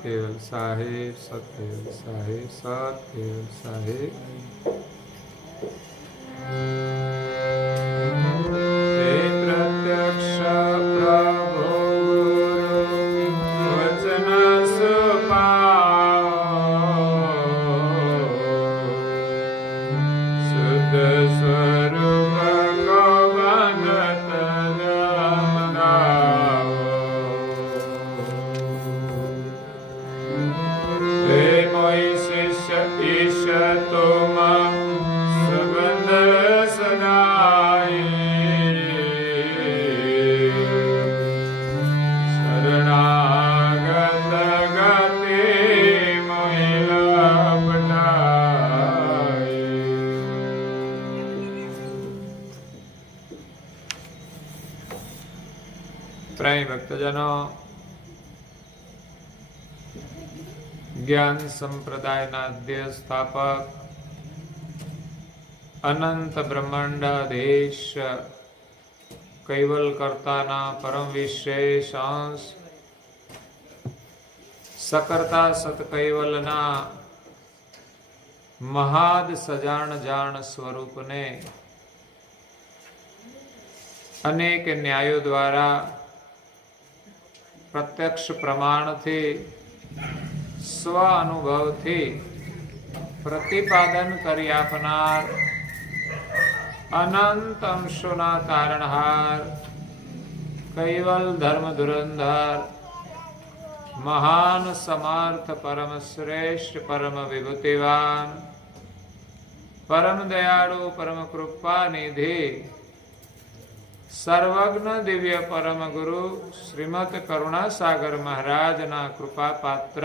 સત્યવેલ સાહેબ, સત્યવેલ સાહેબ, સત્યવેલ સાહેબ. હે પ્રત્યક્ષ પ્રભુ ગુરુ વચન સુપાવો, શુદ્ધ સ્વરૂપ કવન તજમનાવો. હે મોઈ શિષ્ય ઈશ તુમ સુગંધ સદાઈ, શરણાગત ગતિ મોઈ લપટાઈ. પ્રાય ભક્તજનો, જ્ઞાન સંપ્રદાયના અધ્યય સ્થાપક, અનંત બ્રહ્માંડાધીશ, કૈવલ કર્તાના પરમ વિશેષ અંશ, સકર્તા સતકૈવલના મહાદ સજાણ જાણ સ્વરૂપને અનેક ન્યાયો દ્વારા પ્રત્યક્ષ પ્રમાણથી સ્વ અનુભવથી પ્રતિપાદન કરી આપનાર અનંત અંશોના તારણહાર, કૈવલ ધર્મ ધુરંધર, મહાન સમાર્થ પરમ શ્રેષ્ઠ પરમ વિભૂતિવાન, પરમ દયાળુ પરમ કૃપા નિધિ, સર્વજ્ઞ દિવ્ય પરમ ગુરુ શ્રીમદ કરુણાસાગર મહારાજના કૃપા પાત્ર,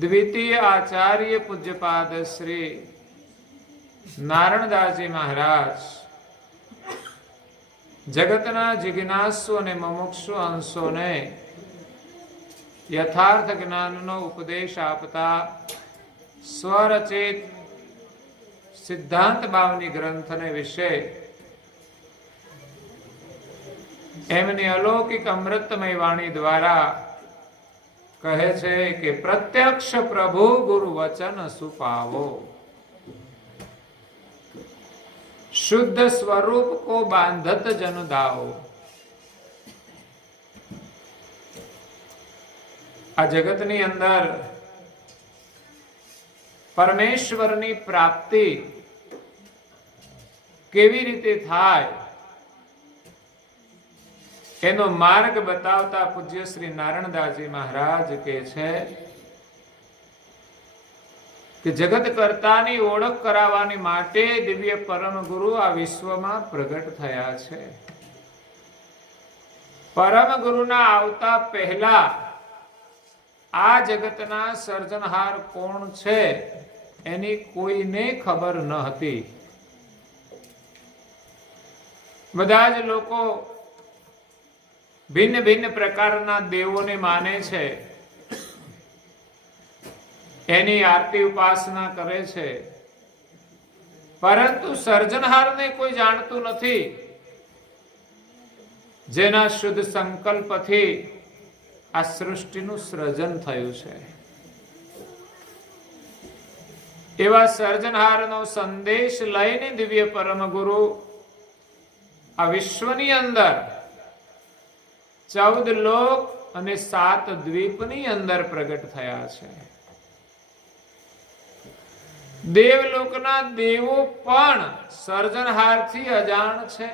દ્વિતીય આચાર્ય પૂજ્યપાદ શ્રી નારણદાસજી મહારાજ જગતના જિજ્ઞાસુ અને મુમુક્ષુ અંશોને યથાર્થ જ્ઞાનનો ઉપદેશ આપતા સ્વરચિત સિદ્ધાંત ભાવની ગ્રંથને વિશે એમની અલૌકિક અમૃતમય વાણી દ્વારા કહે છે કે પ્રત્યક્ષ પ્રભુ ગુરુ વચન સુપાવો, શુદ્ધ સ્વરૂપ કો બાંધત જન દાઓ. આ જગતની અંદર પરમેશ્વરની પ્રાપ્તિ કેવી રીતે થાય એનો માર્ગ બતાવતા પૂજ્ય શ્રી નારણદાસજી મહારાજ કહે છે કે જગત કર્તાની ઓળખ કરાવવાની માટે દિવ્ય પરમ ગુરુ આ વિશ્વમાં પ્રગટ થયા છે. પરમ ગુરુના આવતા પહેલા આ જગતના સર્જનહાર કોણ છે એની કોઈને ખબર ન હતી. બધા જ લોકો ભિન્ન ભિન્ન પ્રકારના દેવોને માને છે, એની આરતી ઉપાસના કરે છે, પરંતુ સર્જનહારને કોઈ જાણતું નથી, જેના શુદ્ધ સંકલ્પથી આ સૃષ્ટિનું સર્જન થયું છે. એવા સર્જનહારનો સંદેશ લઈને દિવ્ય પરમ ગુરુ આ વિશ્વની અંદર 14 લોક અને 7 દ્વીપની અંદર પ્રગટ થયા છે. દેવલોકના દેવો પણ સર્જનહારથી અજાણ છે.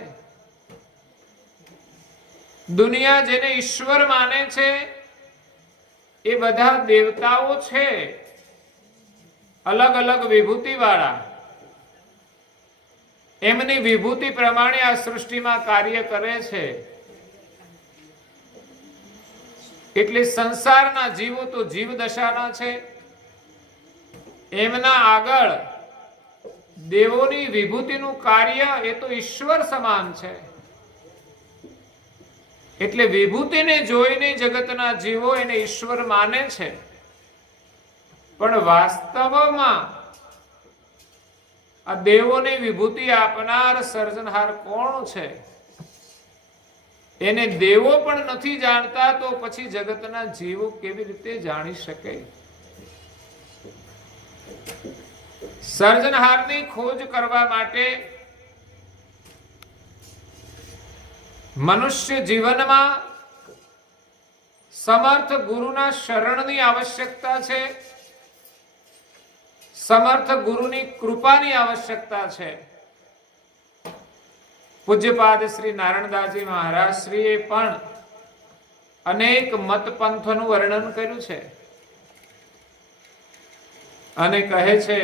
દુનિયા જેને ઈશ્વર માને છે એ બધા દેવતાઓ છે, અલગ અલગ વિભૂતિ વાળા. એમની વિભૂતિ પ્રમાણે આ સૃષ્ટિમાં કાર્ય કરે છે. એટલે સંસારના જીવો તો જીવ દશાના છે, એમના આગળ દેવોની વિભૂતિનું કાર્ય એ તો ઈશ્વર સમાન છે. એટલે વિભૂતિને જોઈને જગતના જીવો એને ઈશ્વર માને છે, પણ વાસ્તવમાં આ દેવોને વિભૂતિ આપનાર સર્જનહાર કોણ છે એને દેવો પણ નથી જાણતા, તો પછી જગતના જીવો કેવી રીતે જાણી શકે? સર્જનહારની ખોજ કરવા માટે મનુષ્ય જીવનમાં સમર્થ ગુરુના શરણની આવશ્યકતા છે, સમર્થ ગુરુની કૃપાની આવશ્યકતા છે. પૂજ્યપાદ શ્રી નારાયણદાસજી મહારાજ શ્રીએ પણ અનેક મત પંથોનું વર્ણન કર્યું છે અને કહે છે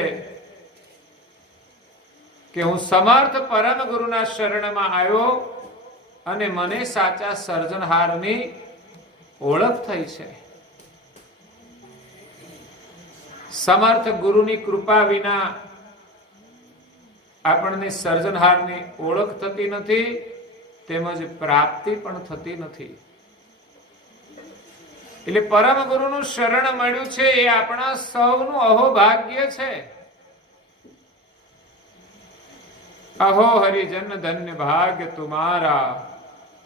કે હું સમર્થ પરમ ગુરુના શરણમાં આવ્યો અને મને સાચા સર્જનહારની ઓળખ થઈ છે. સમર્થ ગુરુની કૃપા વિના આપણને સર્જનહારની ઓળખ થતી નથી, તેમજ પ્રાપ્તિ પણ થતી નથી. એટલે પરમ ગુરુનું શરણ મળ્યું છે એ આપણા સૌનું અહોભાગ્ય છે. अहो हरिजन धन्य भाग्य तुम्हारा,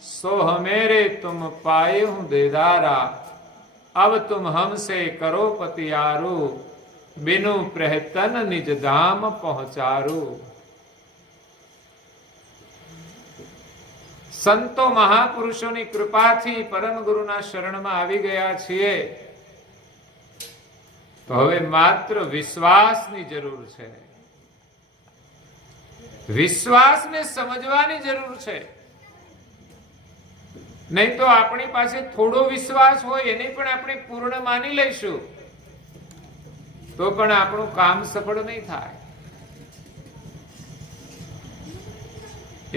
सो हमेरे तुम पाए हूं देदारा. अब तुम हमसे करो पतियारो, बिनु प्रहतन निज धाम पहुंचारो. संतो महापुरुषोनी कृपाथी परम गुरुना शरणમાં આવી ગયા છીએ, તો હવે માત્ર વિશ્વાસની જરૂર છે. વિશ્વાસને સમજવાની જરૂર છે. નહીં તો આપણી પાસે થોડો વિશ્વાસ હોય એને પણ આપણે પૂર્ણ માની લઈશું, તો પણ આપણું કામ સફળ નહીં થાય.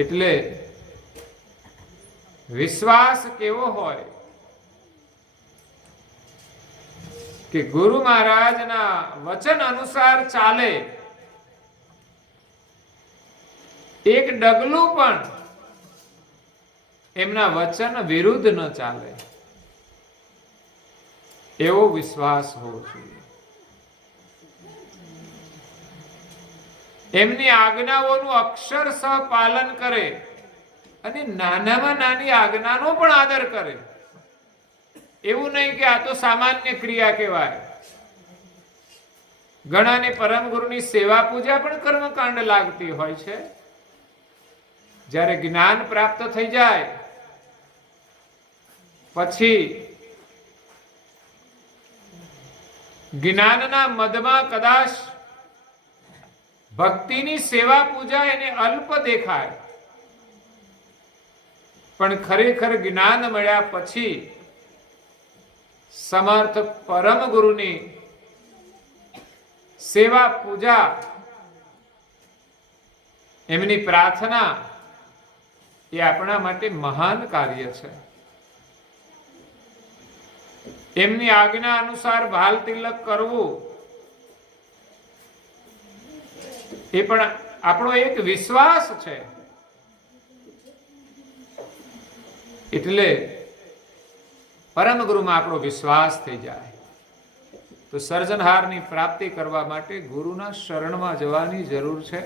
એટલે વિશ્વાસ કેવો હોય કે ગુરુ મહારાજના વચન અનુસાર ચાલે, એક ડગલું પણ એમના વચન વિરુદ્ધ ન ચાલે, એવો વિશ્વાસ હોવો જોઈએ. એમની આજ્ઞાઓનું અક્ષરશઃ પાલન કરે અને નાનામાં નાની આજ્ઞાનો પણ આદર કરે. એવું નહીં કે આ તો સામાન્ય ક્રિયા કહેવાય. ઘણાને પરમ ગુરુની સેવા પૂજા પણ કર્મકાંડ લાગતી હોય છે. જ્યારે જ્ઞાન પ્રાપ્ત થઈ જાય પછી જ્ઞાનના મદમાં કદાચ ભક્તિની સેવા પૂજા એને અલ્પ દેખાય, પણ ખરેખર જ્ઞાન મળ્યા પછી સમર્થ પરમ ગુરુની સેવા પૂજા, એમની પ્રાર્થના એ આપણા માટે મહાન કાર્ય છે. એમની આજ્ઞા અનુસાર ભાલ તિલક કરવું એ પણ આપણો એક વિશ્વાસ છે. એટલે પરમ ગુરુમાં આપણો વિશ્વાસ થઈ જાય તો સર્જનહારની પ્રાપ્તિ કરવા માટે ગુરુના શરણમાં જવાની જરૂર છે.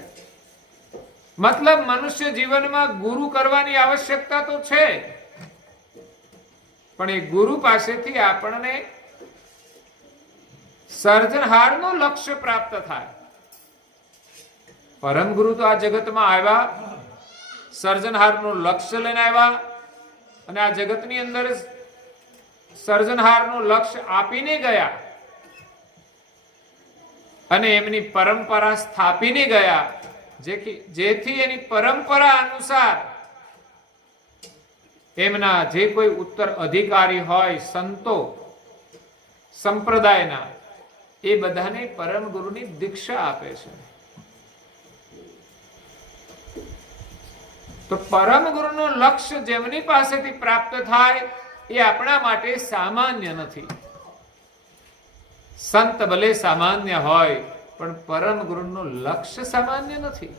મતલબ મનુષ્ય જીવનમાં ગુરુ કરવાની આવશ્યકતા તો છે, પણ એ ગુરુ પાસેથી આપણને સર્જનહારનું લક્ષ્ય પ્રાપ્ત થાય. પરમ ગુરુ તો આ જગતમાં આવ્યા, સર્જનહારનું લક્ષ્ય લઈને આવ્યા અને આ જગતની અંદર સર્જનહારનું લક્ષ્ય આપીને ગયા અને એમની પરંપરા સ્થાપીને ગયા, જેથી એની પરંપરા અનુસાર એમના જે કોઈ ઉત્તર અધિકારી હોય, સંતો સંપ્રદાયના, એ બધાને પરમ ગુરુની દીક્ષા આપે છે. તો પરમ ગુરુનું લક્ષ્ય જેમની પાસેથી પ્રાપ્ત થાય એ આપણા માટે સામાન્ય નથી. સંત ભલે સામાન્ય હોય પણ પરમ ગુરુનું લક્ષ્ય સામાન્ય નથી.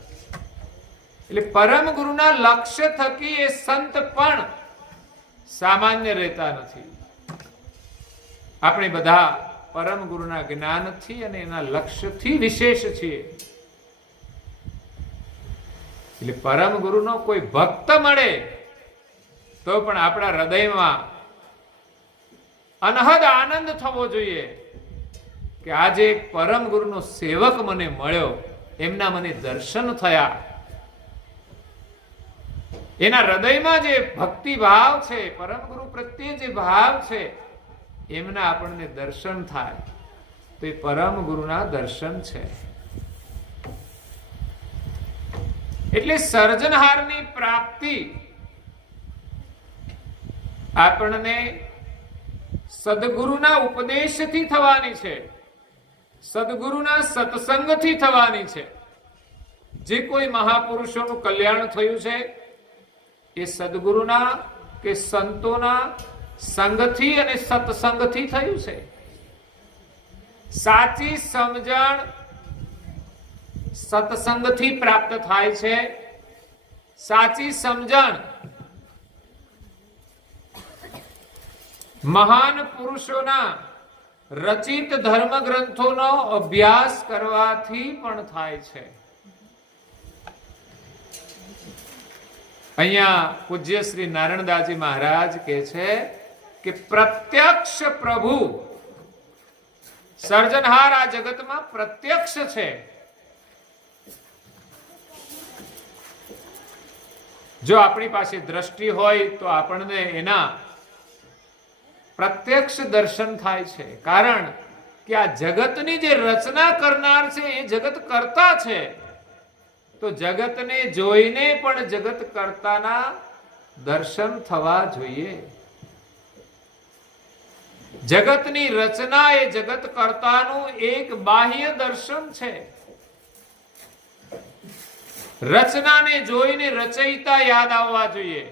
એટલે પરમ ગુરુના લક્ષ્ય થકી એ સંત પણ સામાન્ય રહેતા નથી. આપણે બધા પરમ ગુરુના જ્ઞાનથી અને એના લક્ષ્યથી વિશેષ છીએ. એટલે પરમ ગુરુનો કોઈ ભક્ત મળે તો પણ આપણા હૃદયમાં અનહદ આનંદ થવો જોઈએ કે આજે એક પરમ ગુરુનો સેવક મને મળ્યો, એમના મને દર્શન થયા. એના હૃદયમાં જે ભક્તિ ભાવ છે, પરમ ગુરુ પ્રત્યે જે ભાવ છે, એમના આપણને દર્શન થાય તો એ પરમ ગુરુના દર્શન છે. એટલે સર્જનહારની પ્રાપ્તિ આપણને સદગુરુના ઉપદેશથી થવાની છે, સદગુરુના સત્સંગથી થવાની છે. જે કોઈ મહાપુરુષોનું કલ્યાણ થયું છે એ સદગુરુના કે સંતોના સંગથી અને સત્સંગથી થયું છે. સાચી સમજણ સત્સંગથી પ્રાપ્ત થાય છે. સાચી સમજણ મહાન પુરુષોના રચિત ધર્મ ગ્રંથોનો અભ્યાસ કરવાથી પણ થાય છે. અહીંયા પૂજ્ય શ્રી નારાયણદાસજી મહારાજ કહે છે કે પ્રત્યક્ષ પ્રભુ, સર્જનહાર આ જગતમાં પ્રત્યક્ષ છે. જો આપણી પાસે દ્રષ્ટિ હોય તો આપણને એના પ્રત્યક્ષ દર્શન થાય છે. કારણ કે આ જગતની જે રચના કરનાર છે એ જગત કરતા છે. તો જગતને જોઈને પણ જગત કર્તાના દર્શન થવા જોઈએ. જગતની રચના એ જગત કર્તાનું એક બાહ્ય દર્શન છે. રચનાને જોઈને રચયિતા યાદ આવવા જોઈએ.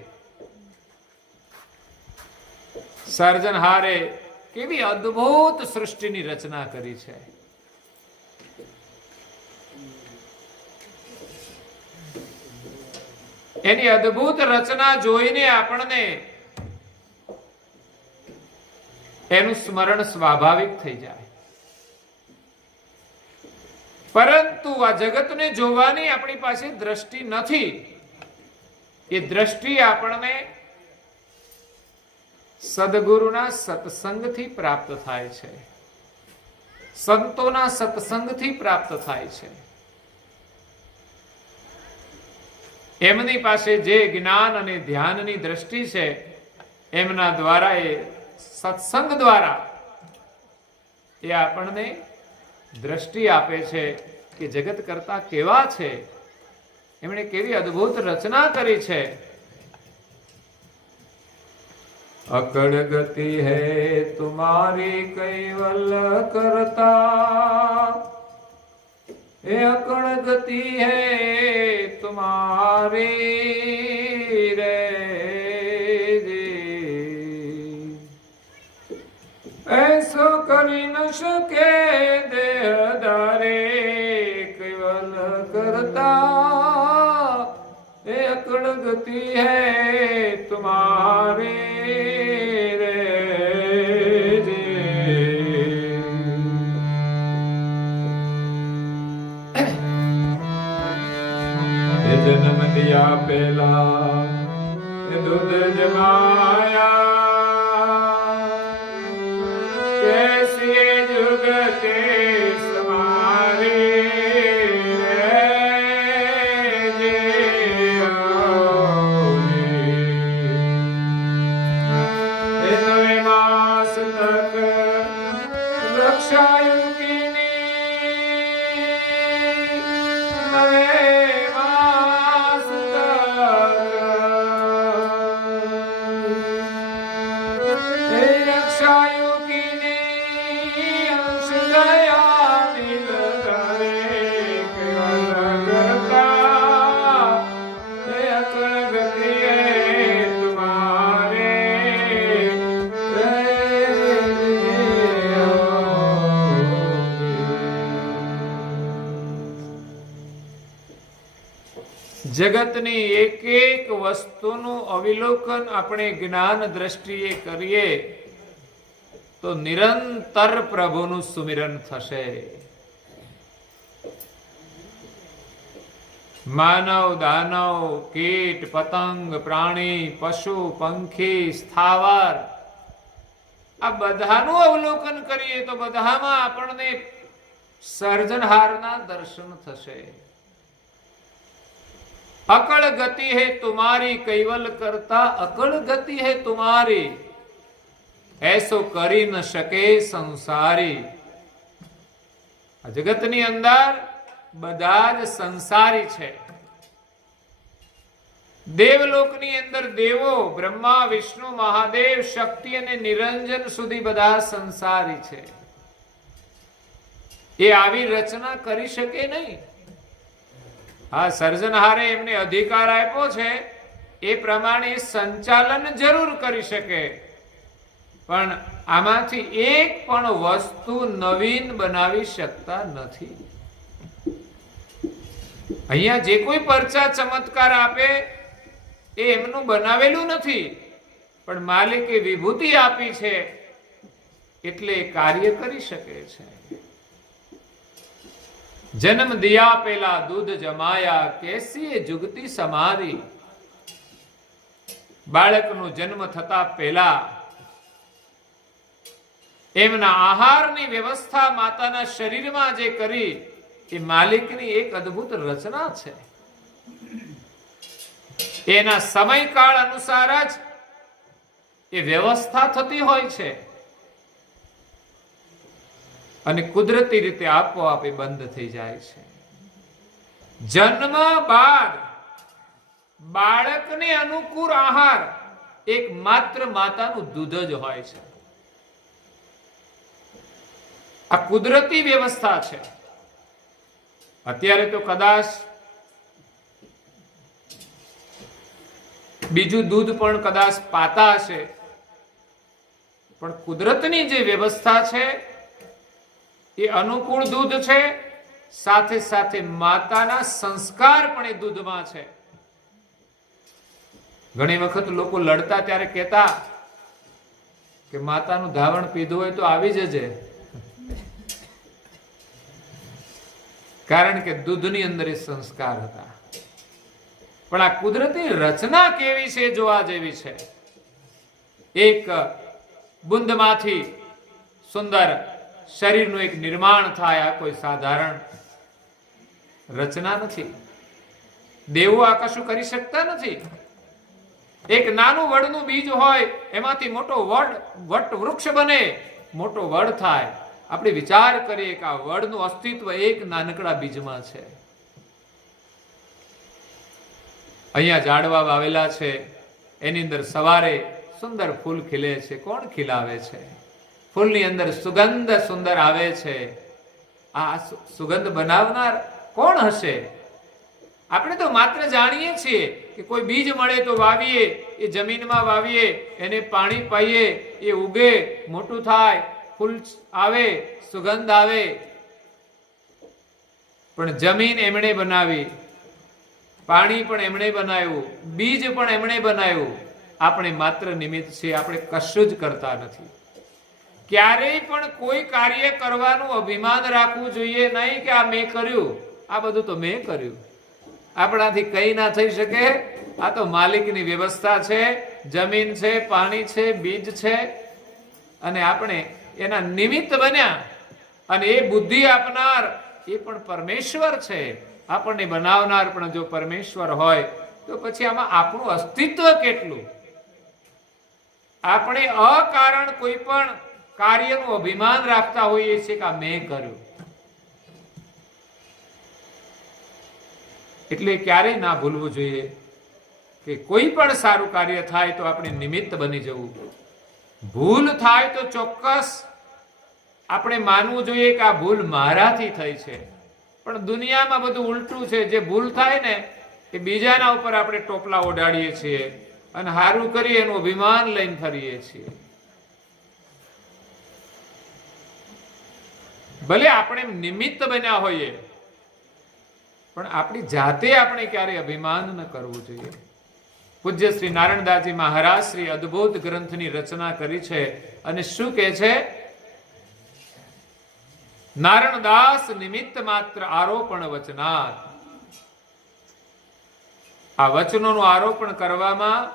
સર્જનહારે કેવી અદ્ભુત સૃષ્ટિની રચના કરી છે. એની અદ્ભુત રચના જોઈને આપણને એનું સ્મરણ સ્વાભાવિક થઈ જાય. પરંતુ આ જગતને જોવાની આપણી પાસે દ્રષ્ટિ નથી. એ દ્રષ્ટિ આપણને સદગુરુના સત્સંગથી પ્રાપ્ત થાય છે, સંતોના સત્સંગથી પ્રાપ્ત થાય છે. એમની પાસે જે જ્ઞાન અને ધ્યાનની દ્રષ્ટિ છે, એમના દ્વારા, એ સત્સંગ દ્વારા એ આપણને દ્રષ્ટિ આપે છે કે જગત કરતા કેવા છે, એમણે કેવી અદ્ભુત રચના કરી છે. અકડ ગતિ હૈ તુમારી કૈવલ કરતા, એ અકડ ગતિ હૈ તુમારી રે ऐसो करी न सके देहदारे केवल करता, ए अकड़ गति है तुम्हारे रे ये जन्म दिया पहला ये दूध जमाया, कैसे जुगते समारे नवे मास तक रक्षायु की नवे मास तक रक्षायु જગતની એક એક વસ્તુનું અવિલોકન આપણે જ્ઞાન દ્રષ્ટિએ કરીએ તો નિરંતર પ્રભુનું સુમિરન થશે. માનવ દાનવ કીટ પતંગ પ્રાણી પશુ પંખી સ્થાવર આ બધાનું અવલોકન કરીએ તો બધામાં આપણને સર્જનહારના દર્શન થશે. અકળ ગતિ હે તુમારી કૈવલ કરતા અકળ ગતિ હે તુમારી એસો કરી ન શકે સંસારી. આ જગતની અંદર બધા જ સંસારી છે. દેવલોકની અંદર દેવો બ્રહ્મા વિષ્ણુ મહાદેવ શક્તિ અને નિરંજન સુધી બધા સંસારી છે. એ આવી રચના કરી શકે નહીં. હા, સર્જનહારે એમને અધિકાર આપ્યો છે એ પ્રમાણે સંચાલન જરૂર કરી શકે, પણ આમાંથી એક પણ વસ્તુ નવીન બનાવી શકતા નથી. અહીંયા જે કોઈ પરચા ચમત્કાર આપે એ એમનું બનાવેલું નથી, પણ માલિકે વિભૂતિ આપી છે એટલે કાર્ય કરી શકે છે. જન્મ દિયા પેલા દૂધ જમાયા કેસી જુગતી સમારી. બાળકનો જન્મ થતા પહેલા એમના આહારની વ્યવસ્થા માતાના શરીરમાં જે કરી એ માલિકની એક અદ્ભુત રચના છે. એના સમયકાળ અનુસાર જ એ વ્યવસ્થા થતી હોય છે અને કુદરતી રીતે આપોઆપ એ બંધ થઈ જાય છે. જન્મ બાદ બાળકને અનુકૂળ આહાર એક માત્ર માતાનું દૂધ જ હોય છે. આ કુદરતી વ્યવસ્થા છે. અત્યારે તો કદાચ બીજું દૂધ પણ કદાચ પાતા હશે, પણ કુદરતની જે વ્યવસ્થા છે એ અનુકૂળ દૂધ છે. સાથે સાથે માતાના સંસ્કાર પણ એ દૂધમાં છે. ઘણી વખત લોકો લડતા ત્યારે કહેતા કે માતાનું ધાવણ પીધું હોય તો આવી જજે, કારણ કે દૂધની અંદર એ સંસ્કાર હતા. પણ આ કુદરતી રચના કેવી છે જોવા જેવી છે. એક બુંદમાંથી સુંદર શરીરનું એક નિર્માણ થાય, આ કોઈ સાધારણ રચના નથી. દેવો આ કશું કરી શકતા નથી. એક નાનું વડનું બીજ હોય એમાંથી મોટો વટ વૃક્ષ બને, મોટો વડ થાય. આપણે વિચાર કરીએ કે આ વડનું અસ્તિત્વ એક નાનકડા બીજમાં છે. અહીંયા ઝાડવા વાવેલા છે, એની અંદર સવારે સુંદર ફૂલ ખીલે છે. કોણ ખીલાવે છે? ફૂલની અંદર સુગંધ સુંદર આવે છે. આ સુગંધ બનાવનાર કોણ હશે? આપણે તો માત્ર જાણીએ છીએ કે કોઈ બીજ મળે તો વાવીએ, એ જમીનમાં વાવીએ, એને પાણી પાઈએ, એ ઉગે, મોટું થાય, ફૂલ આવે, સુગંધ આવે. પણ જમીન એમણે બનાવી, પાણી પણ એમણે બનાવ્યું, બીજ પણ એમણે બનાવ્યું. આપણે માત્ર નિમિત્ત છીએ. આપણે કશું જ કરતા નથી. ક્યારેય પણ કોઈ કાર્ય કરવાનું અભિમાન રાખવું જોઈએ નહીં કે આ મેં કર્યું, આ બધું તો મેં કર્યું. આપણાથી કઈ ના થઈ શકે. આ તો માલિકની વ્યવસ્થા છે. જમીન છે, પાણી છે, બીજ છે, અને આપણે એના નિમિત્ત બન્યા. અને એ બુદ્ધિ આપનાર એ પણ પરમેશ્વર છે. આપણને બનાવનાર પણ જો પરમેશ્વર હોય તો પછી આમાં આપણું અસ્તિત્વ કેટલું? આપણે અકારણ કોઈ પણ કાર્યનું અભિમાન રાખતા હોઈએ છીએ કે આ મેં કર્યું. એટલે ક્યારેય ના ભૂલવું જોઈએ કે કોઈ પણ સારું કાર્ય થાય તો આપણે નિમિત્ત બની જવું. ભૂલ થાય તો ચોક્કસ આપણે માનવું જોઈએ કે આ ભૂલ મારાથી થઈ છે. પણ દુનિયામાં બધું ઉલટું છે. જે ભૂલ થાય ને એ બીજાના ઉપર આપણે ટોપલા ઓઢાડીએ છીએ અને હારું કરીએ એનું અભિમાન લઈને ફરીએ છીએ. ભલે આપણે નિમિત્ત બન્યા હોઈએ, પણ આપણી જાતે આપણે ક્યારે અભિમાન ન કરવું જોઈએ. પૂજ્ય શ્રી નારાયણદાસજી મહારાજ શ્રી અદ્ભુત ગ્રંથની રચના કરી છે અને શું કહે છે? નારાયણદાસ નિમિત્ત માત્ર આરોપણ વચનાત. આ વચનોનું આરોપણ કરવામાં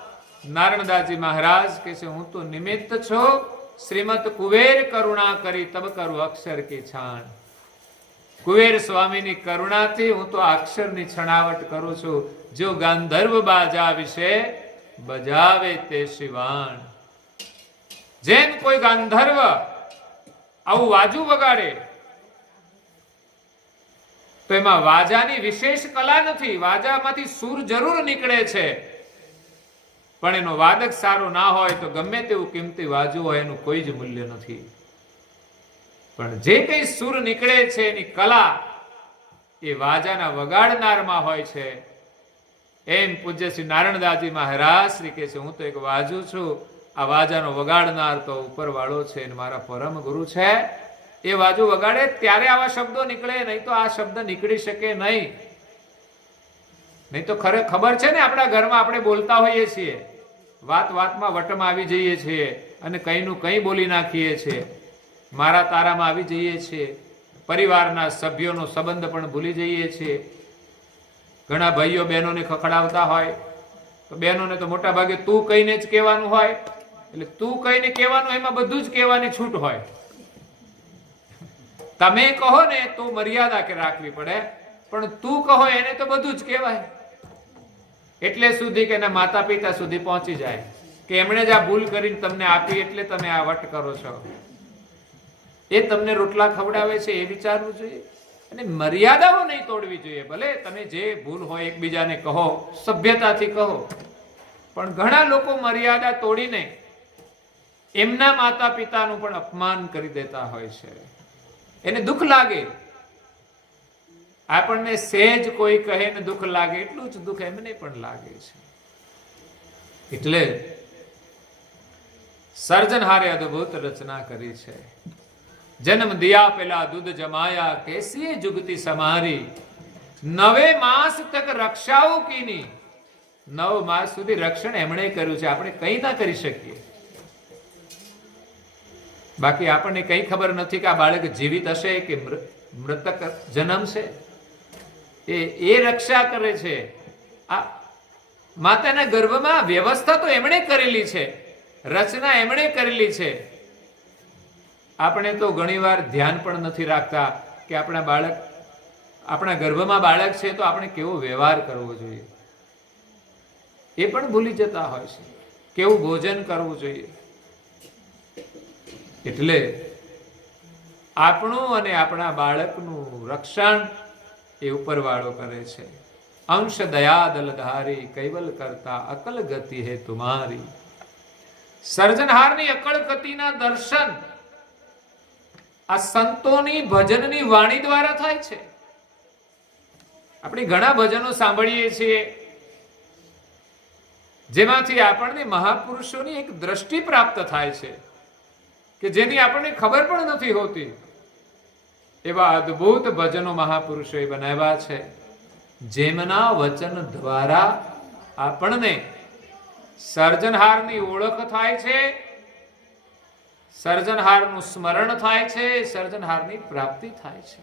નારણદાસજી મહારાજ કહે છે, હું તો નિમિત્ત છું, શ્રીમદ કુબેર કરુણા કરી તબ કરું અક્ષર કી છાણ. કુબેર સ્વામીની કરુણાથી હું તો અક્ષરની છણાવટ કરું છું. જો ગાંધર્વ બાજા વિશે બજાવે તે શિવાણ. જેમ કોઈ ગાંધર્વ આવું વાજુ વગાડે તો એમાં વાજાની વિશેષ કલા નથી. વાજામાંથી સૂર જરૂર નીકળે છે, પણ એનો વાદક સારો ના હોય તો ગમે તેવું કિંમતી વાજુ હોય એનું કોઈ જ મૂલ્ય નથી. પણ જે કઈ સૂર નીકળે છે એની કલા એ વાજાના વગાડનારમાં હોય છે. એમ પૂજ્ય શ્રી નારણદાસજી મહારાજ શ્રી કહે છે, હું તો એક વાજુ છું, આ વાજાનો વગાડનાર તો ઉપરવાળો છે અને મારા પરમ ગુરુ છે. એ વાજુ વગાડે ત્યારે આવા શબ્દો નીકળે, નહીં તો આ શબ્દ નીકળી શકે નહીં. નહીં તો ખબર છે ને, આપણા ઘરમાં આપણે બોલતા હોઈએ છીએ, વાત વાતમાં વટમાં આવી જઈએ છીએ અને કઈનું કઈ બોલી નાખીએ છીએ, મારા તારામાં આવી જઈએ છીએ, પરિવારના સભ્યોનો સંબંધ પણ ભૂલી જઈએ છીએ. ઘણા ભાઈઓ બહેનોને ખખડાવતા હોય તો બહેનોને તો મોટા ભાગે તું કહીને જ કહેવાનું હોય, એટલે તું કહીને કહેવાનું, એમાં બધું જ કહેવાની છૂટ હોય. તમે કહો ને તો મર્યાદા કે રાખવી પડે, પણ તું કહો એને તો બધું જ કહેવાય. એટલે સુધી કે એના માતા પિતા સુધી પહોંચી જાય કે એમણે જ આ ભૂલ કરીને તમને આપી એટલે તમે આ વટ કરો છો. એ તમને રોટલા ખવડાવે છે એ વિચારવું જોઈએ, અને મર્યાદાઓ નહીં તોડવી જોઈએ. ભલે તમે જે ભૂલ હોય એકબીજાને કહો, સભ્યતાથી કહો, પણ ઘણા લોકો મર્યાદા તોડીને એમના માતા પિતાનું પણ અપમાન કરી દેતા હોય છે. એને દુઃખ લાગે, આપણને સહેજ કોઈ કહે ને દુઃખ લાગે એટલું જ દુઃખ એમને પણ લાગે છે. એટલે સર્જનહારે અદ્ભુત રચના કરી છે. જન્મ દિયા પેલા દૂધ જમાયા, કેસીએ જુગતી સમારી, 9 માસ તક રક્ષાઓ કીની. 9 માસ સુધી રક્ષણ એમણે કર્યું છે, આપણે કઈ ના કરી શકીએ. બાકી આપણને કઈ ખબર નથી કે આ બાળક જીવિત હશે કે મૃતક જન્મશે. એ રક્ષા કરે છે. આ માતાના ગર્ભમાં વ્યવસ્થા તો એમણે કરેલી છે, રચના એમણે કરેલી છે. આપણે તો ઘણીવાર ધ્યાન પણ નથી રાખતા કે આપણા ગર્ભમાં બાળક છે તો આપણે કેવો વ્યવહાર કરવો જોઈએ, એ પણ ભૂલી જતા હોય છે. કેવું ભોજન કરવું જોઈએ. એટલે આપણું અને આપણા બાળકનું રક્ષણ એ ઉપરવાળો કરે છે. અંશ દયા દલધારી, કૈવલ કરતા અકલ ગતિ હે તુમારી. સર્જનહારની અકળ ગતિના દર્શન આ સંતોની ભજનની વાણી દ્વારા થાય છે. આપણે ઘણા ભજનો સાંભળીએ છીએ જેમાંથી આપણને મહાપુરુષોની એક દ્રષ્ટિ પ્રાપ્ત થાય છે કે જેની આપણને ખબર પણ નથી હોતી. એવા અદ્ભુત ભજનો મહાપુરુષોએ બનાવ્યા છે, જેમના વચન દ્વારા આપણને સર્જનહારની ઓળખ થાય છે, સર્જનહારનું સ્મરણ થાય છે, સર્જનહારની પ્રાપ્તિ થાય છે.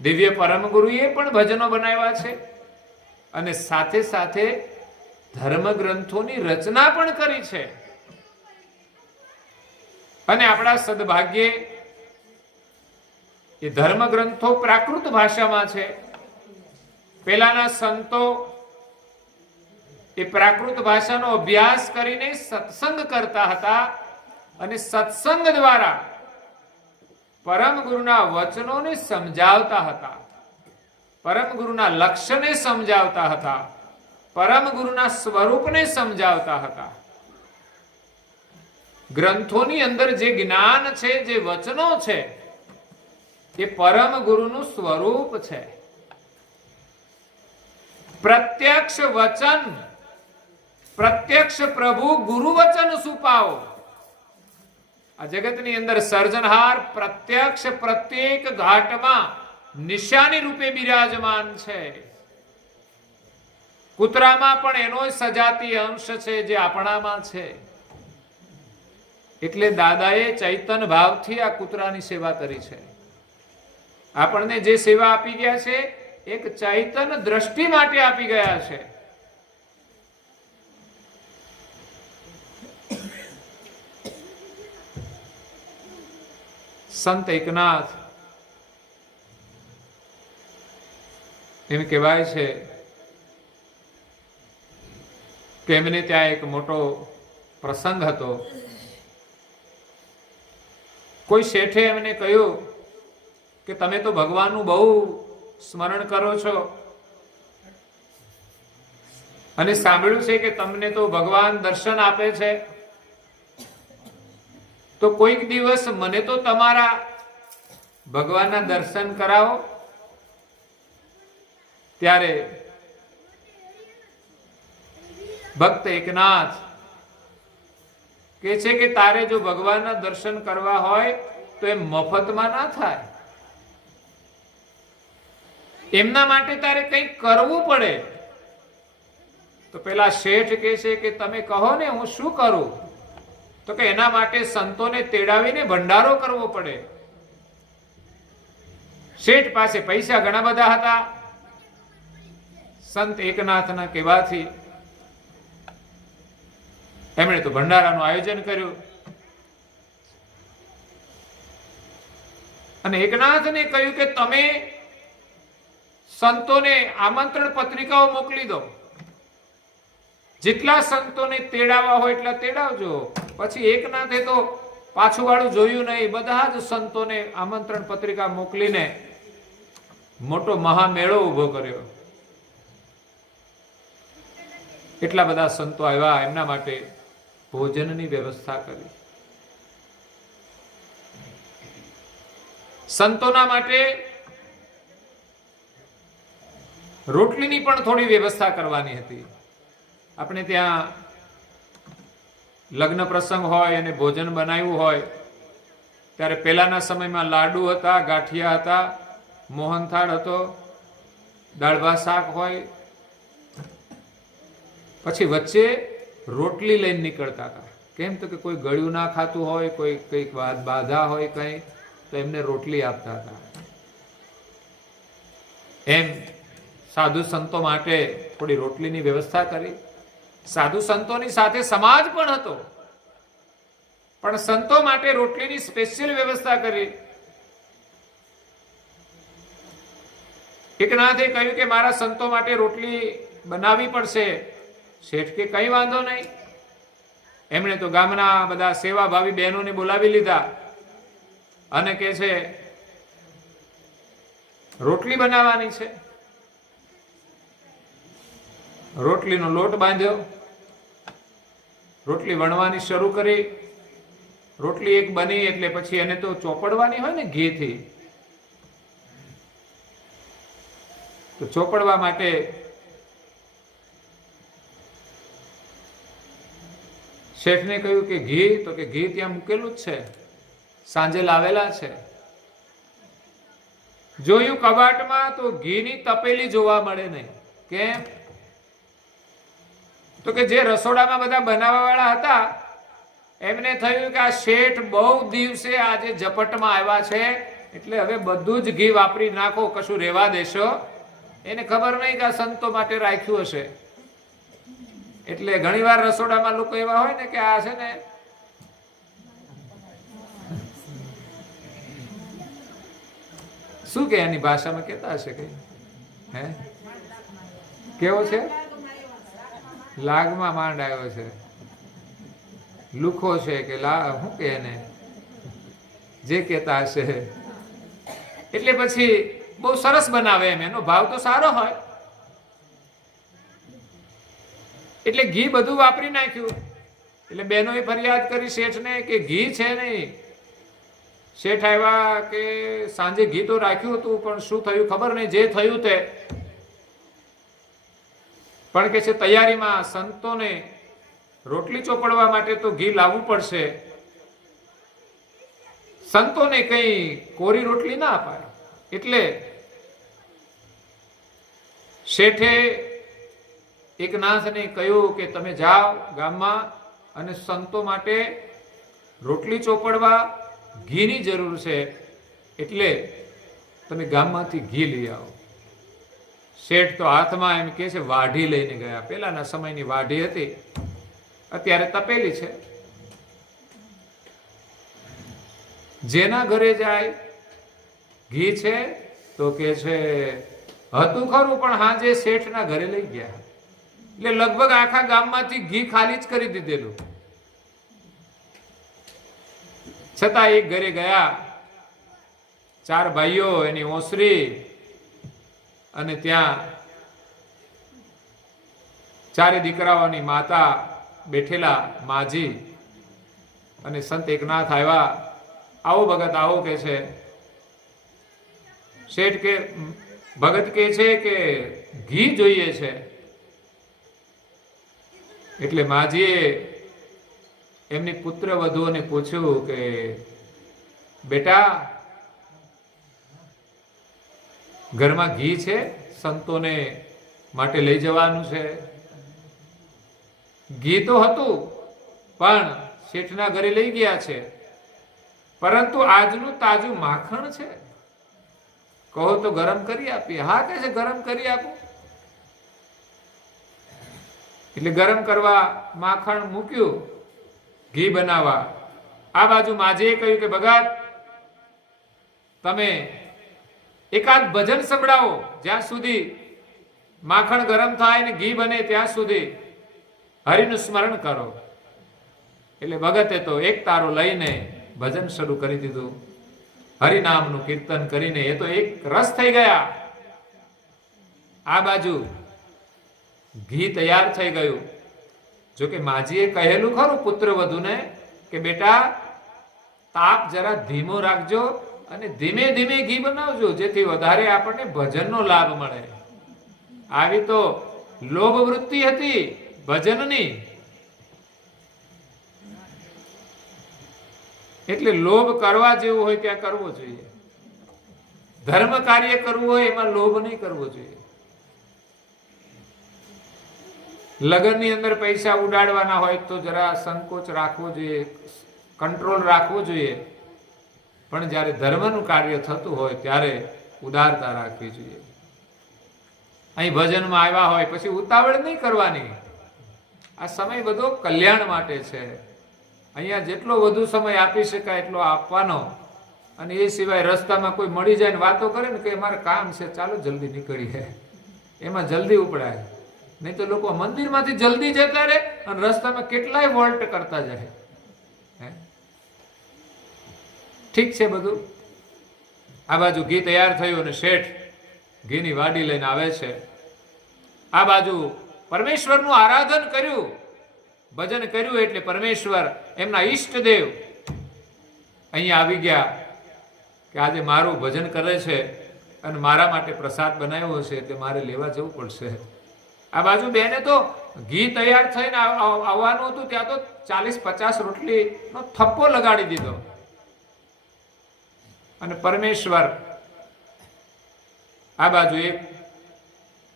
દિવ્ય પરમ ગુરુએ પણ ભજનો બનાવ્યા છે અને સાથે સાથે ધર્મ ગ્રંથોની રચના પણ કરી છે. અને આપણા સદભાગ્યે એ ધર્મ ગ્રંથો પ્રાકૃત ભાષામાં છે. પેલાના સંતો એ પ્રાકૃત ભાષાનો અભ્યાસ કરીને સત્સંગ કરતા હતા અને સત્સંગ દ્વારા પરમ ગુરુના વચનોને સમજાવતા હતા, પરમ ગુરુના લક્ષ્યને સમજાવતા હતા, પરમ ગુરુના સ્વરૂપને સમજાવતા હતા. ગ્રંથોની અંદર જે જ્ઞાન છે, જે વચનો છે, એ પરમ ગુરુનું સ્વરૂપ છે. પ્રત્યક્ષ વચન, પ્રત્યક્ષ પ્રભુ ગુરુ વચન સુપાવો. આ જગતની અંદર સર્જનહાર પ્રત્યક્ષ પ્રત્યેક ઘાટમાં નિશાની રૂપે બિરાજમાન છે. કૂતરામાં પણ એનો સજાતીય અંશ છે જે આપણામાં છે. એટલે દાદાએ ચૈતન ભાવથી આ કૂતરાની સેવા કરી છે. આપણને જે સેવા આપી ગયા છે એક ચૈતન દ્રષ્ટિ માટે આપી ગયા છે. સંત એકનાથ એમ કહેવાય છે કે એમને ત્યાં એક મોટો પ્રસંગ હતો. કોઈ શેઠે એમને કહ્યું કે તમે તો ભગવાનનું બહુ સ્મરણ કરો છો અને સાંભળ્યું છે કે તમને તો ભગવાન દર્શન આપે છે, તો કોઈક દિવસ મને તો તમારા ભગવાનના દર્શન કરાવો. ત્યારે ભક્ત એકનાથ કે છે કે તારે જો ભગવાનના દર્શન કરવા હોય તો એ મફતમાં ના થાય, એમના માટે તારે કંઈક કરવું પડે. તો પેલા શેઠ કહે છે કે તમે કહો ને હું શું કરું? તો કે એના માટે સંતોને તેડાવીને ભંડારો કરવો પડે. શેઠ પાસે પૈસા ઘણા બધા હતા. સંત એકનાથના કહેવાથી એમણે તો ભંડારાનું આયોજન કર્યું અને એકનાથને કહ્યું કે તમે સંતોને આમંત્રણ પત્રિકાઓ મોકલી દો, જેટલા સંતોને તેડાવા હોય એટલા તેડાવજો. પછી એકનાથે તો પાછું વાળું જોયું નહીં, બધા જ સંતોને આમંત્રણ પત્રિકા મોકલીને મોટો મહામેળો ઉભો કર્યો. એટલા બધા સંતો આવ્યા, એમના માટે ભોજનની વ્યવસ્થા કરી. સંતોના માટે રોટલીની પણ થોડી વ્યવસ્થા કરવાની હતી. આપણે ત્યાં લગ્ન પ્રસંગ હોય અને ભોજન બનાવ્યું હોય ત્યારે પહેલાના સમયમાં લાડુ હતા, ગાંઠિયા હતા, મોહનથાળ હતો, દાળ ભાત શાક હોય, પછી વચ્ચે રોટલી લઈને નીકળતા હતા. કેમ? તો કે કોઈ ગળ્યું ના ખાતું હોય, કોઈ કંઈક બાધા હોય કંઈ, તો એમને રોટલી આપતા હતા. એમ સાધુ સંતો માટે થોડી રોટલીની વ્યવસ્થા કરી. સાધુ સંતોની સાથે સમાજ પણ હતો, પણ સંતો માટે રોટલીની સ્પેશિયલ વ્યવસ્થા કરી. એકનાથે કહ્યું કે મારા સંતો માટે રોટલી બનાવવી પડશે. શેઠ કે કઈ વાંધો નહીં. એમણે તો ગામના બધા સેવાભાવી બહેનોને બોલાવી લીધા અને કે છે રોટલી બનાવવાની છે. રોટલીનો લોટ બાંધ્યો, રોટલી વણવાની શરૂ કરી. રોટલી એક બની એટલે પછી એને તો ચોપડવાની હોય ને ઘીથી, તો ચોપડવા માટે શેઠને કહ્યું કે ઘી, તો કે ઘી ત્યાં મૂકેલું જ છે, સાંજે લાવેલા છે. જોયું કબાટમાં તો ઘીની તપેલી જોવા મળે નહીં. કેમ? તો કે જે રસોડામાં બધા બનાવવા વાળા હતા એમને થયું કે આ શેઠ બહુ દિવસે આજે ઝપટમાં આવ્યા છે એટલે હવે બધું જ ઘી વાપરી નાખો, કશું રહેવા દેશો. એને ખબર નહીં કે આ સંતો માટે રાખ્યું હશે. એટલે ઘણીવાર રસોડામાં લોકો એવા હોય ને કે આ છે ને શું કે એની ભાષામાં કહેતા હશે કે હે કેવો છે, લાગમાં માંડ આવ્યો છે, લુખો છે કે શું કે એને જે કહેતા હશે. એટલે પછી બહુ સરસ બનાવે એમ, એનો ભાવ તો સારો હોય. એટલે ઘી બધું વાપરી નાખ્યું. એટલે બહેનોએ ફરિયાદ કરી શેઠને કે ઘી છે નહીં. શેઠ આવ્યા કે સાંજે ઘી તો રાખ્યું હતું પણ શું થયું ખબર નહીં, જે થયું તે. પણ કે છે તૈયારીમાં સંતોને રોટલી ચોપડવા માટે તો ઘી લાવવું પડશે. સંતોને કઈ કોરી રોટલી ના અપાય. એટલે શેઠે એકનાથને કહ્યું કે તમે જાઓ ગામમાં અને સંતો માટે રોટલી ચોપડવા ઘીની જરૂર છે, એટલે તમે ગામમાંથી ઘી લઈ આવો. શેઠ તો હાથમાં એમ કે છે વાઢી લઈને ગયા. પેલાના સમયની વાઢી હતી, અત્યારે તપેલી છે. જેના ઘરે જાય ઘી છે તો કે છે હતું ખરું, પણ હાજે શેઠના ઘરે લઈ ગયા, એટલે લગભગ આખા ગામમાંથી ઘી ખાલી જ કરી દીધેલું. છતાં એક ઘરે ગયા, 4 ભાઈઓ, એની ઓસરી, અને ત્યાં 4 દીકરાઓની માતા બેઠેલા, માજી. અને સંત એકનાથ આવ્યા. આવો ભગત આવો કે છે. શેઠ કે ભગત કે છે કે ઘી જોઈએ છે. એટલે માજીએ એમની પુત્ર વધુઓને પૂછ્યું કે બેટા, ઘરમાં ઘી છે? સંતોને માટે લઈ જવાનું છે. ઘી તો હતું, પણ શેઠના ઘરે લઈ ગયા છે. પરંતુ આજનું તાજું માખણ છે, કહો તો ગરમ કરી આપીએ. હા કે છે ગરમ કરી આપું. એટલે ગરમ કરવા માખણ મૂક્યું, ઘી બનાવવા. આ બાજુ માજીએ કહ્યું કે ભગત, તમે એકાદ ભજન સંભળાવો, જ્યાં સુધી માખણ ગરમ થાય ને ઘી બને ત્યાં સુધી હરિનું સ્મરણ કરો. એટલે ભગતે તો એક તારો લઈને ભજન શરૂ કરી દીધું. હરિનામનું કીર્તન કરીને એ તો એક રસ થઈ ગયા. આ બાજુ ઘી તૈયાર થઈ ગયું. જોકે માજીએ કહેલું ખરું પુત્ર વધુને કે બેટા, તાપ જરા ધીમો રાખજો અને ધીમે ધીમે ઘી બનાવજો, જેથી વધારે આપણને ભજનનો લાભ મળે. આવી તો લોભ વૃત્તિ હતી ભજનની. એટલે લોભ કરવા જેવું હોય ત્યાં કરવો જોઈએ. ધર્મ કાર્ય કરવું હોય એમાં લોભ નહીં કરવો જોઈએ. લગ્નની અંદર પૈસા ઉડાડવાના હોય તો જરા સંકોચ રાખવો જોઈએ, કંટ્રોલ રાખવો જોઈએ. પણ જ્યારે ધર્મનું કાર્ય થતું હોય ત્યારે ઉદારતા રાખવી જોઈએ. અહીં ભજનમાં આવ્યા હોય પછી ઉતાવળ નહીં કરવાની. આ સમય બધો કલ્યાણ માટે છે. અહીંયા જેટલો વધુ સમય આપી શકાય એટલો આપવાનો. અને એ સિવાય રસ્તામાં કોઈ મળી જાય ને વાતો કરે ને કે અમારે કામ છે, ચાલો જલ્દી નીકળીએ, એમાં જલ્દી ઉપડાય. નહીં તો લોકો મંદિરમાંથી જલ્દી જતા રહે અને રસ્તામાં કેટલાય વોલ્ટ કરતા જાય. ઠીક છે બધું. આ બાજુ ઘી તૈયાર થયું અને શેઠ ઘીની વાડી લઈને આવે છે. આ બાજુ પરમેશ્વરનું આરાધન કર્યું, ભજન કર્યું. એટલે પરમેશ્વર, એમના ઈષ્ટદેવ અહીંયા આવી ગયા કે આજે મારું ભજન કરે છે અને મારા માટે પ્રસાદ બનાવ્યો છે, એટલે મારે લેવા જવું પડશે. આ બાજુ બેને તો ઘી તૈયાર થઈને આવવાનું હતું, ત્યાં તો 40-50 રોટલીનો થપ્પો લગાડી દીધો. અને પરમેશ્વર આ બાજુ એક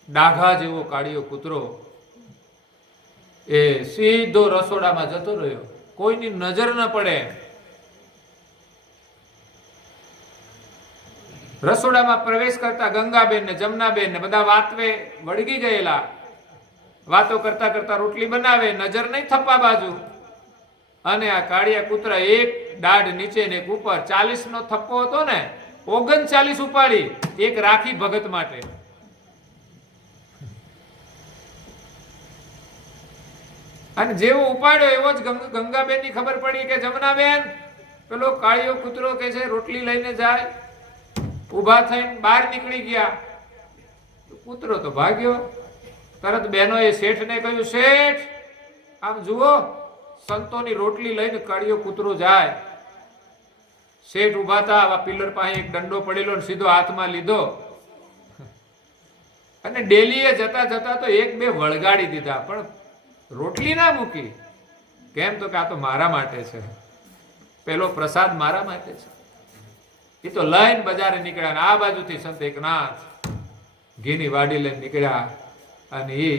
ડાઘા જેવો કાળિયો કૂતરો એ સીધો રસોડામાં જતો રહ્યો, કોઈની નજર ન પડે. રસોડામાં પ્રવેશ કરતા ગંગાબેન ને જમનાબેન ને બધા વાતવે વળગી ગયેલા. વાતો કરતા કરતા રોટલી બનાવે, નજર નહીં થપ્પા બાજુ. અને આ કાળિયા કૂતરા એક દાઢ નીચે ને એક ઉપર, 40નો થપ્પો હતો ને, 39 ઉપાડી, એક રાખી ભગત માટે. અને જેવો ઉપાડ્યો એવો જ ગંગાબેન ની ખબર પડી કે જમનાબેન, પેલો કાળિયો કૂતરો કે છે રોટલી લઈને જાય. ઉભા થઈને બહાર નીકળી ગયા. કૂતરો તો ભાગ્યો. તરત બહેનોએ શેઠને કહ્યું, શેઠ આમ જુઓ, સંતોની રોટલી લઈને કાળિયો કૂતરો જાય. શેઠ ઉભા હતા. આવા પિલર પાસે એક દંડો પડેલો સીધો હાથમાં લીધો અને ડેલીએ જતા જતા તો 1-2 વળગાડી દીધા, પણ રોટલી ના મૂકી. કેમ? તો કે આ તો મારા માટે છે, પેલો પ્રસાદ મારા માટે છે. એ તો લઈને બજારે નીકળ્યા. આ બાજુથી સંત એકનાથ ઘીની વાડી લઈને નીકળ્યા અને એ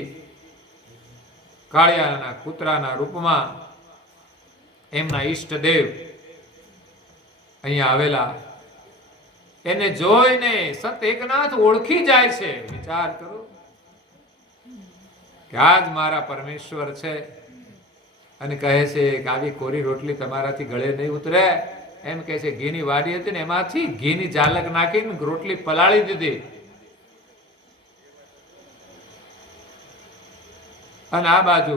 કાળિયાના કૂતરાના રૂપમાં એમના ઈષ્ટદેવ અહીંયા આવેલા. એને જોઈને સંત એકનાથ ઓળખી જાય છે. વિચાર કરો કે આજ મારા પરમેશ્વર છે. અને કહે છે કે આવી કોરી રોટલી તમારાથી ગળે નહીં ઉતરે, એમ કે છે ઘીની વાડી હતી ને એમાંથી ઘીની ઝાલક નાખીને રોટલી પલાળી દીધી. અને આ બાજુ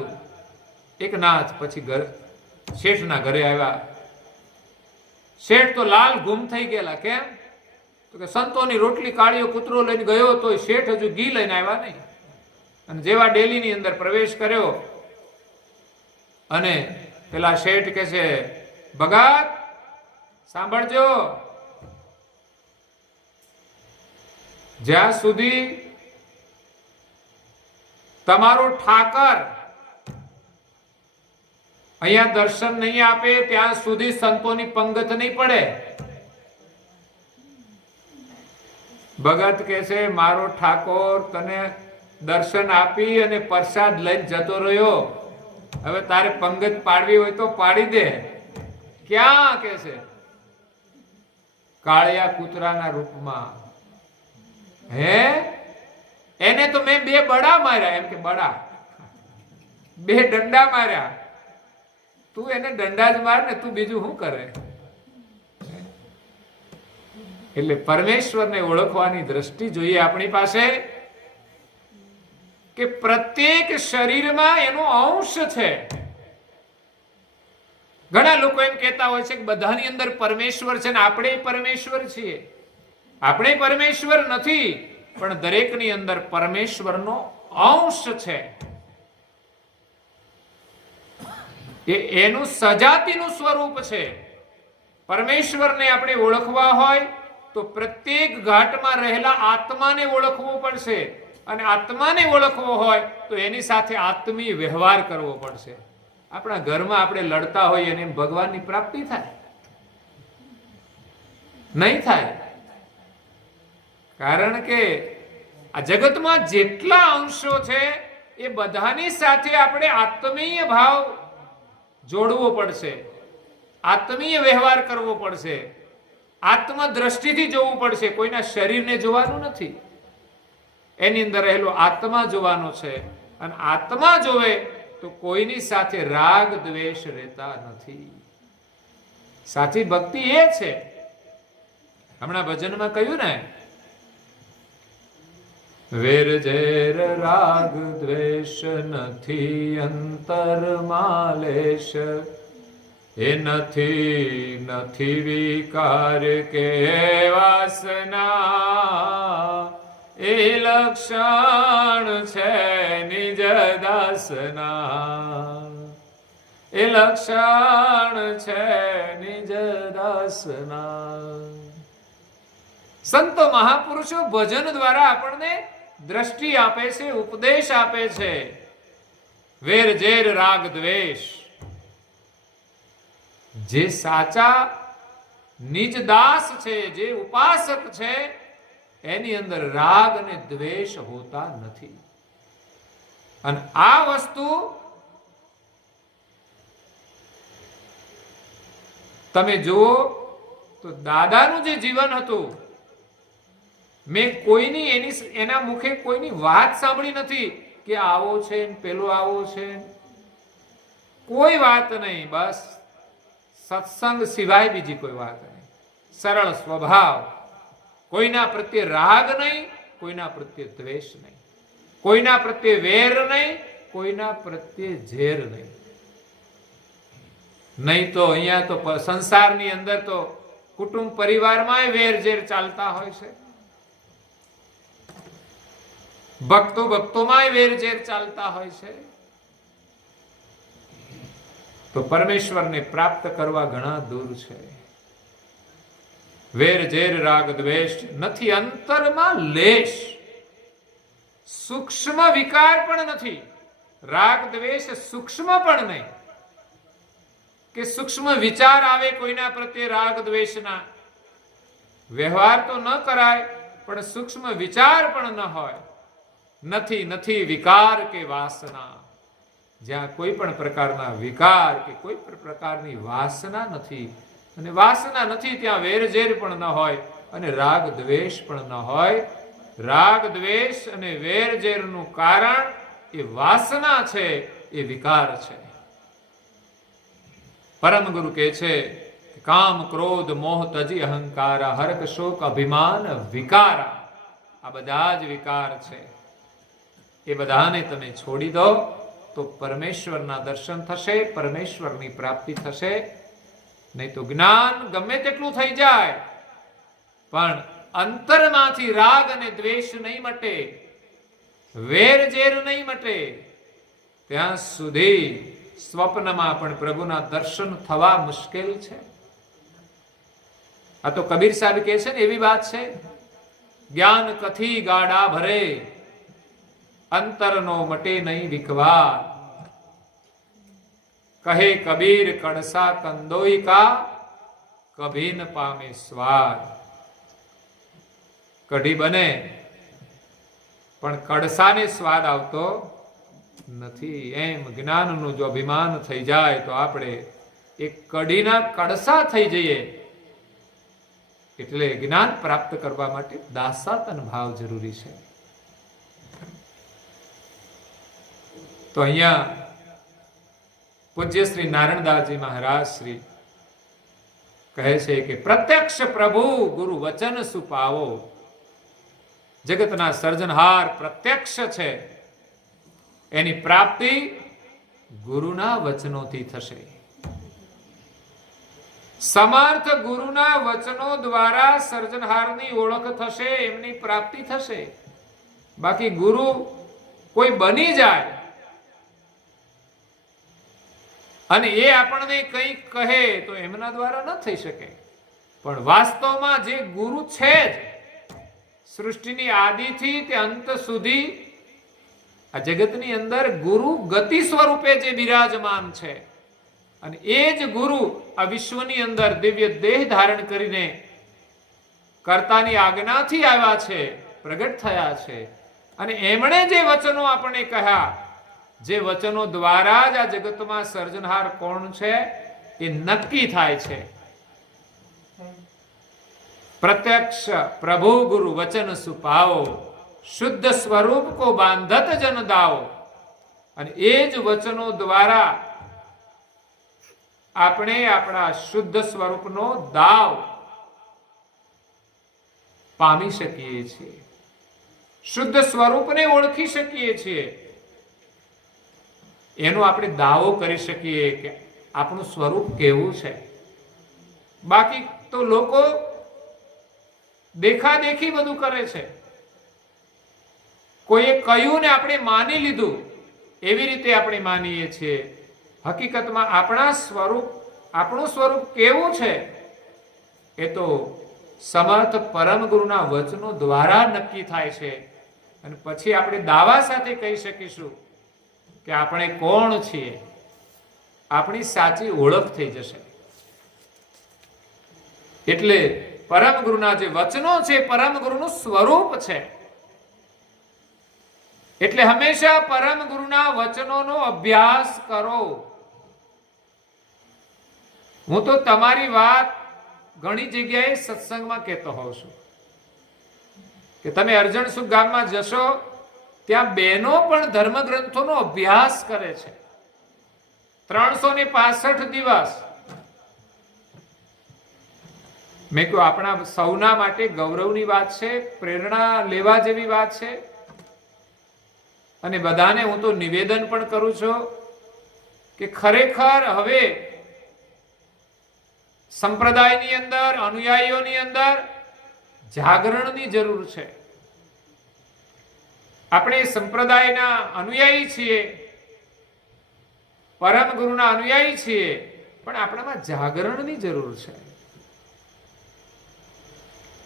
એક નાથ પછી શેઠના ઘરે આવ્યા. શેઠ તો લાલ ગુમ થઈ ગયેલા. કેમ? તો કે સંતોની રોટલી કાળીયો કૂતરો લઈને ગયો તો શેઠ હજુ ઘી લઈને આવ્યા નહીં. અને જેવા ડેલીની અંદર પ્રવેશ કર્યો અને પેલા શેઠ કે છે, ભગત સાંભળજો, જ્યાં સુધી તમારો ઠાકર અહીંયા દર્શન નહીં આપે ત્યાં સુધી સંતોની પંગત નહીં પડે. ભગત કે છે, મારો ઠાકોર તને દર્શન આપી અને પ્રસાદ લઈને જતો રહ્યો, હવે તારે પંગત પાડવી હોય તો પાડી દે. ક્યાં? કે છે કાળિયા કૂતરાના રૂપમાં. હે? એને તો મેં 2 બડા માર્યા. એમ કે બડા 2 દંડા માર્યા. તું એને દંડા જ માર ને, તું બીજું શું કરે? એટલે પરમેશ્વરને ઓળખવાની દ્રષ્ટિ જોઈએ આપણી પાસે કે પ્રત્યેક શરીરમાં એનો અંશ છે. ઘણા લોકો એમ કહેતા હોય છે કે બધાની અંદર પરમેશ્વર છે ને આપણે પરમેશ્વર છીએ. આપણે પરમેશ્વર નથી, પણ દરેકની અંદર પરમેશ્વરનો અંશ છે. એનું સજાતિનું સ્વરૂપ છે. પરમેશ્વરને આપણે ઓળખવા હોય તો પ્રત્યેક ઘાટમાં રહેલા આત્માને ઓળખવો પડશે. અને આત્માને ઓળખવો હોય તો એની સાથે આત્મીય વ્યવહાર કરવો પડશે. આપણા ઘરમાં આપણે લડતા હોઈએ અને ભગવાનની પ્રાપ્તિ થાય? નહીં થાય. કારણ કે આ જગતમાં જેટલા અંશો છે એ બધાની સાથે આપણે આત્મીય ભાવ જોડવો પડશે, આત્મીય વ્યવહાર કરવો પડશે, આત્મદ્રષ્ટિથી જોવું પડશે. કોઈના શરીરને જોવાનું નથી, એની અંદર રહેલો આત્મા જોવાનો છે. અને આત્મા જોવે તો કોઈની સાથે રાગ દ્વેષ રહેતા નથી. સાચી ભક્તિ એ છે. હમણાં ભજનમાં કહ્યું ને, વેર ઝેર રાગ દ્વેષ નથી અંતરમાં લેશ, એ નથી વિકાર કે વાસના, એ લક્ષણ છે નિજ દાસના, એ લક્ષણ છે નિજ દાસના. સંતો મહાપુરુષો ભજન દ્વારા આપણને દ્રષ્ટિ આપે છે, ઉપદેશ આપે છે. વેર ઝેર રાગ દ્વેષ. જે સાચા નિજ દાસ છે, જે ઉપાસક છે, એની અંદર રાગ અને દ્વેષ હોતા નથી. અને આ વસ્તુ તમે જુઓ તો દાદાનું જે જીવન હતું, મેં કોઈની એના મુખે કોઈની વાત સાંભળી નથી કે આવો છે પેલો આવો છે. કોઈ વાત નહીં, બસ સત્સંગ સિવાય બીજી કોઈ વાત નહીં. સરળ સ્વભાવ, કોઈના પ્રત્યે રાગ નહીં, કોઈના પ્રત્યે દ્વેષ નહીં, કોઈના પ્રત્યે વેર નહીં, કોઈના પ્રત્યે ઝેર નહીં. નહીં તો અહીંયા તો સંસારની અંદર તો કુટુંબ પરિવારમાં વેર ઝેર ચાલતા હોય છે, ભક્તોમાં વેર ઝેર ચાલતા હોય છે. તો પરમેશ્વરને પ્રાપ્ત કરવા ઘણા દૂર છે. વેર ઝેર રાગ દ્વેષ નથી અંતરમાં લેશ, સૂક્ષ્મ વિકાર પણ નથી. રાગ દ્વેષ સૂક્ષ્મ પણ નહીં કે સૂક્ષ્મ વિચાર આવે કોઈના પ્રત્યે રાગ દ્વેષના. વ્યવહાર તો ન કરાય પણ સૂક્ષ્મ વિચાર પણ ન હોય. નથી વિકાર કે વાસના. જ્યાં કોઈ પણ પ્રકારના વિકાર કે કોઈ પણ પ્રકારની વાસના નથી, અને વાસના નથી ત્યાં વેરઝેર પણ ન હોય અને રાગ દ્વેષ પણ ન હોય. રાગ દ્વેષ અને વેરઝેરનું કારણ એ વાસના છે, એ વિકાર છે. પરમ ગુરુ કહે છે કામ ક્રોધ મોહ તજી અહંકારા હર્ક શોક અભિમાન વિકારા. આ બધા જ વિકાર છે, એ બધાને તમે છોડી દો તો પરમેશ્વરના દર્શન થશે, પરમેશ્વરની પ્રાપ્તિ થશે. નહીં તો જ્ઞાન ગમે તેટલું થઈ જાય પણ અંતરમાંથી રાગ અને દ્વેષ નહીં મટે, વેર ઝેર નહીં મટે, ત્યાં સુધી સ્વપ્નમાં પણ પ્રભુના દર્શન થવા મુશ્કેલ છે. આ તો કબીર સાહેબ કહે છે ને એવી વાત છે, જ્ઞાન કથી ગાડા ભરે અંતરનો મટે નહીં વિકવાર. કહે કબીર કડસા કંદોઈ કા કભી ન પામે સ્વાદ. કઢી બને પણ કડસાને સ્વાદ આવતો નથી. એમ જ્ઞાનનું જો અભિમાન થઈ જાય તો આપણે એક કઢીના કડસા થઈ જઈએ. એટલે જ્ઞાન પ્રાપ્ત કરવા માટે દાસાતન ભાવ જરૂરી છે. તો અહીંયા પૂજ્ય શ્રી નારાયણદાસજી મહારાજ શ્રી કહે છે કે પ્રત્યક્ષ પ્રભુ ગુરુ વચન સુપાવો. જગતના સર્જનહાર પ્રત્યક્ષ છે, એની પ્રાપ્તિ ગુરુના વચનોથી થશે. સમર્થ ગુરુના વચનો દ્વારા સર્જનહારની ઓળખ થશે, એમની પ્રાપ્તિ થશે. બાકી ગુરુ કોઈ બની જાય અને એ આપણને કંઈક કહે તો એમના દ્વારા ન થઈ શકે. પણ વાસ્તવમાં જે ગુરુ છે જ, સૃષ્ટિની આદિથી તે અંત સુધી આ જગતની અંદર ગુરુ ગતિ સ્વરૂપે જે બિરાજમાન છે, અને એ જ ગુરુ આ વિશ્વની અંદર દિવ્ય દેહ ધારણ કરીને કર્તાની આજ્ઞાથી આવ્યા છે, પ્રગટ થયા છે. અને એમણે જે વચનો આપણે કહ્યા, જે વચનો દ્વારા જ આ જગતમાં સર્જનહાર કોણ છે એ નક્કી થાય છે. પ્રત્યક્ષ પ્રભુ ગુરુ વચન સુપાવો, શુદ્ધ સ્વરૂપ કો બાંધત જન દાવો. અને એ જ વચનો દ્વારા આપણે આપણા શુદ્ધ સ્વરૂપનો દાવ પામી શકીએ છીએ, શુદ્ધ સ્વરૂપને ઓળખી શકીએ છીએ. એનો આપણે દાવો કરી શકીએ કે આપણું સ્વરૂપ કેવું છે. બાકી તો લોકો દેખાદેખી બધું કરે છે. કોઈએ કહ્યું ને આપણે માની લીધું, એવી રીતે આપણે માનીએ છીએ. હકીકતમાં આપણું સ્વરૂપ કેવું છે એ તો સમર્થ પરમ ગુરુના વચનો દ્વારા નક્કી થાય છે. અને પછી આપણે દાવા સાથે કહી શકીશું કે આપણે કોણ છીએ, આપણી સાચી ઓળખ થઈ જશે. એટલે પરમ ગુરુના જે વચનો છે પરમ ગુરુનું સ્વરૂપ છે. એટલે હંમેશા પરમ ગુરુના વચનોનો અભ્યાસ કરો. હું તો તમારી વાત ઘણી જગ્યાએ સત્સંગમાં કહેતો હોઉં છું કે તમે અરજણસુખ ગામમાં જશો, ત્યાં બહેનો પણ ધર્મગ્રંથોનો અભ્યાસ કરે છે. 365 દિવસ. મેં કહ્યું આપણા સૌના માટે ગૌરવની વાત છે, પ્રેરણા લેવા જેવી વાત છે. અને બધાને હું તો નિવેદન પણ કરું છું કે ખરેખર હવે સંપ્રદાયની અંદર, અનુયાયીઓની અંદર જાગરણની જરૂર છે. આપણે સંપ્રદાયના અનુયાયી છીએ, પરમ ગુરુના અનુયાયી છીએ, પણ આપણામાં જાગરણની જરૂર છે.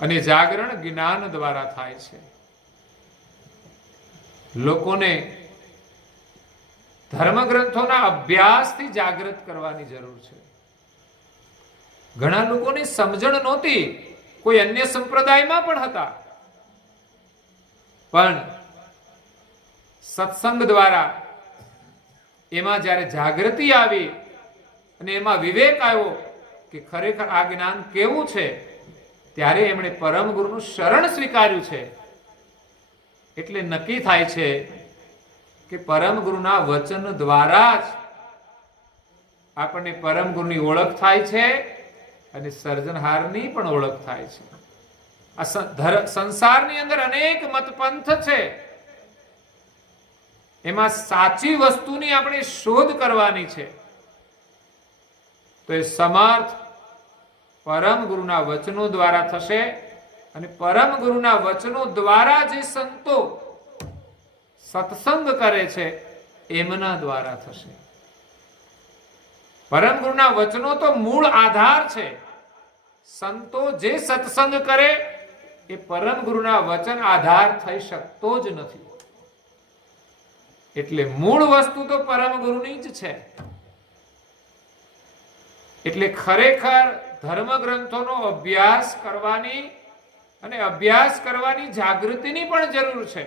અને જાગરણ જ્ઞાન દ્વારા થાય છે. લોકોને ધર્મગ્રંથોના અભ્યાસથી જાગૃત કરવાની જરૂર છે. ઘણા લોકોની સમજણ નહોતી, કોઈ અન્ય સંપ્રદાયમાં પણ હતા, પણ સત્સંગ દ્વારા એમાં જ્યારે જાગૃતિ આવી અને એમાં વિવેક આવ્યો કે ખરેખર આ જ્ઞાન કેવું છે, ત્યારે એમણે પરમ ગુરુનું શરણ સ્વીકાર્યું છે. એટલે નક્કી થાય છે કે પરમ ગુરુના વચન દ્વારા જ આપણને પરમ ગુરુની ઓળખ થાય છે અને સર્જનહારની પણ ઓળખ થાય છે. આ સંસારની અંદર અનેક મતપંથ છે, એમાં સાચી વસ્તુની આપણે શોધ કરવાની છે. તો એ સમર્થ પરમ ગુરુના વચનો દ્વારા થશે, અને પરમ ગુરુના વચનો દ્વારા જે સંતો સત્સંગ કરે છે એમના દ્વારા થશે. પરમ ગુરુના વચનો તો મૂળ આધાર છે. સંતો જે સત્સંગ કરે એ પરમ ગુરુના વચન આધાર થઈ શકતો જ નથી. એટલે મૂળ વસ્તુ તો પરમ ગુરુની જ છે. એટલે ખરેખર ધર્મ ગ્રંથોનો અભ્યાસ કરવાની અને અભ્યાસ કરવાની જાગૃતિની પણ જરૂર છે.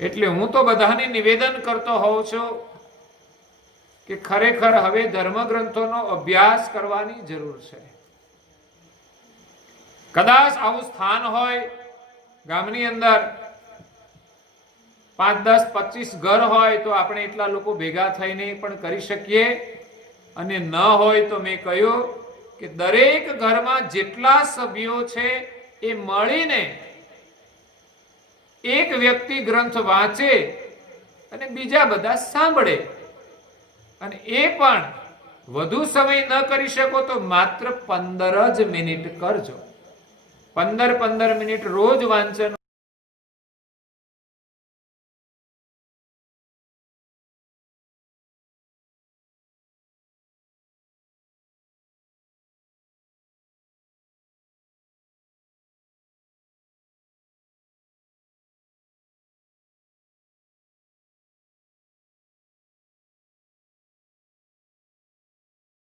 એટલે હું તો બધાને નિવેદન કરતો હોઉં છું કે ખરેખર હવે ધર્મ ગ્રંથોનો અભ્યાસ કરવાની જરૂર છે. કદાચ આવું સ્થાન હોય ગામની અંદર 5, 10, 25 ઘર હોય તો આપણે એટલા લોકો ભેગા થઈને પણ કરી શકીએ, અને ન હોય તો મેં કહ્યું કે દરેક ઘરમાં જેટલા સભ્યો છે એ મળીને એક વ્યક્તિ ગ્રંથ વાંચે અને બીજા બધા સાંભળે, અને એ પણ વધુ સમય ન કરી શકો તો માત્ર 15 જ મિનિટ કરજો. 15 મિનિટ રોજ વાંચન